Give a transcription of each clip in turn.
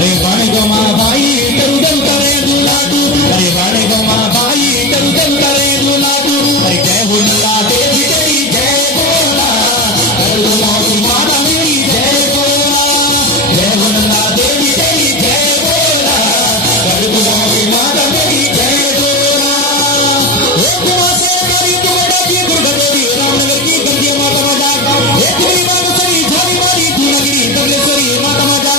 अरे वाणे गो मा बाई करुदल करे दुलाटू अरे वाणे गो मा बाई करुदल करे दुलाटू अरे जय बोला देवी तेरी जय बोला करुदला की माता मेरी जय बोला जय बोला देवी तेरी जय बोला करुदला की माता मेरी जय बोला एक मासे मेरी तुमड़ा की दुर्गा देवी रामनगर की गंगे माता मजा एक मेरी माता सरी झारी मारी धूलगिरी तबलेश्वरी माता मजा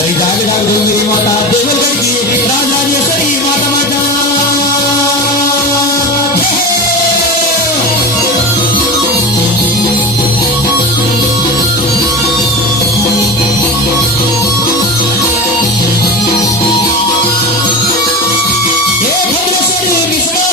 अरे जाग जाग मेरी माता देवलगढ़ की राजराजेश्वरी माता मजा भद्रेश्वरी मिश्रा